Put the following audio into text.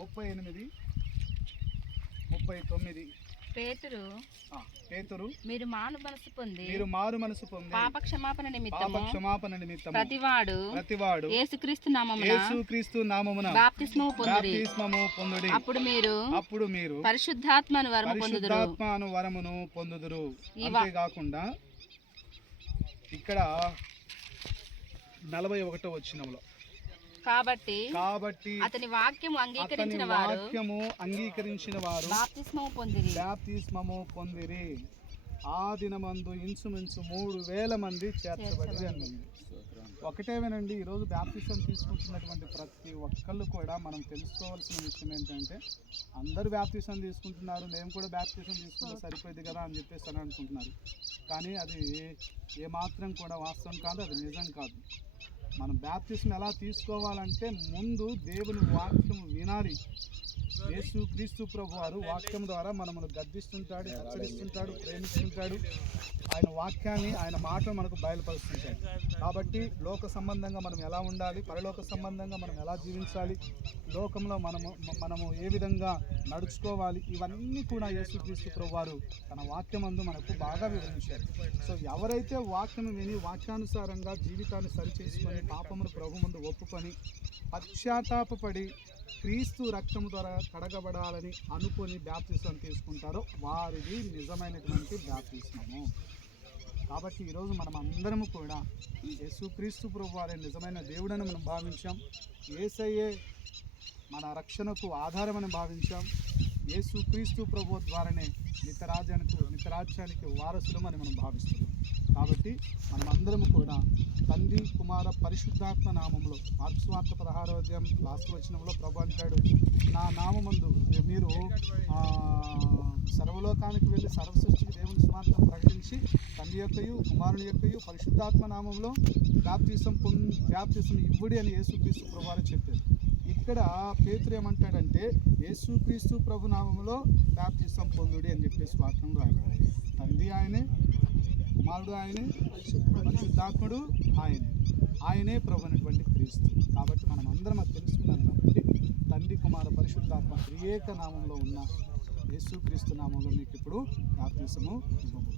38, 39. పేతురు మీరు మారు మనసు పొంది పాప క్షమాపణ నిమిత్తము ప్రతివాడు యేసుక్రీస్తు నామమున బాప్తిస్మము పొందుడి. అప్పుడు మీరు పరిశుద్ధాత్మను వరమును పొందుదురు. అంతేకాకుండా ఇక్కడ 41వ వచనంలో కాబట్టి అతని వాక్యము అంగీకరించిన వారు బాప్తిస్మము పొందిరి. ఆ దినమందు ఇంచుమించు 3,000 మంది చేర్చబడిరి అన్నది. ఒకటే వినండి, ఈరోజు బాప్తిసం తీసుకుంటున్నటువంటి ప్రతి ఒక్కళ్ళు కూడా మనం తెలుసుకోవాల్సిన విషయం ఏంటంటే, అందరూ బాప్తిసం తీసుకుంటున్నారు, మేము కూడా బాప్తిసం తీసుకుంటే సరిపోయింది కదా అని చెప్పేసి అని అనుకుంటున్నారు. కానీ అది ఏమాత్రం కూడా వాస్తవం కాదు, అది నిజం కాదు. మనం బాప్తిసం ఎలా తీసుకోవాలంటే ముందు దేవుని వాక్యం వినాలి. యేసు క్రీస్తు ప్రభు వారు వాక్యం ద్వారా మనల్ని గద్దిస్తుంటాడు, హెచ్చరిస్తుంటాడు, ప్రేమిస్తుంటాడు. ఆయన వాక్యాన్ని, ఆయన మాటలు మనకు బయలుపరుస్తుంటాడు. కాబట్టి లోక సంబంధంగా మనం ఎలా ఉండాలి, పరలోక సంబంధంగా మనం ఎలా జీవించాలి, లోకంలో మనము ఏ విధంగా నడుచుకోవాలి, ఇవన్నీ కూడా యేసు క్రీస్తు ప్రభు వారు తన వాక్యమందు మనకు బాగా వివరించారు. సో ఎవరైతే వాక్యం విని వాక్యానుసారంగా జీవితాన్ని సరిచేసుకొని పాపమును ప్రభు ముందు ఒప్పుకొని పశ్చాత్తాపపడి క్రీస్తు రక్తము ద్వారా కడగబడాలని అనుకొని బాప్తిసం తీసుకుంటారో వారిది నిజమైనటువంటి బాప్తిస్మము. కాబట్టి ఈరోజు మనం అందరము కూడా యేసుక్రీస్తు ప్రభు వారి నిజమైన దేవుడని మనం భావించాం. యేసయ్యే మన రక్షణకు ఆధారమని భావించాం. యేసుక్రీస్తు ప్రభు ద్వారానే నిత్యరాజ్యానికి వారసులమని మనం భావిస్తున్నాం. కాబట్టి మనమందరం కూడా తండ్రి కుమార పరిశుద్ధాత్మ నామంలో మార్కు సువార్త 16వ అధ్యాయం లాస్ట్ వచనంలో ప్రభు అంటాడు, నా నామమందు మీరు సర్వలోకానికి వెళ్ళి సర్వసృష్టికి దేవుని సువార్తను ప్రకటించి తండ్రి యొక్కయు కుమారుని యొక్కయు పరిశుద్ధాత్మ నామంలో బాప్తిసం ఇవ్వుడి అని యేసుక్రీస్తు ప్రభు వారు చెప్పారు. ఇక్కడ పేతురు ఏమంటాడంటే యేసుక్రీస్తు ప్రభు నామంలో బాప్తిసం పొందుడి అని చెప్పేసి వాక్యం రాయబడింది. తండ్రి ఆయనే, కుమారుడు ఆయనే, పరిశుద్ధాత్ముడు ఆయనే ప్రభు అనేటువంటి క్రీస్తు. కాబట్టి మనం అందరం అది తెలుసుకున్నాం. కాబట్టి తండ్రి కుమార పరిశుద్ధాత్మ త్రియేక నామంలో ఉన్న యేసుక్రీస్తు నామంలో మీకు ఇప్పుడు బాప్తిసము ఇవ్వబోతుంది.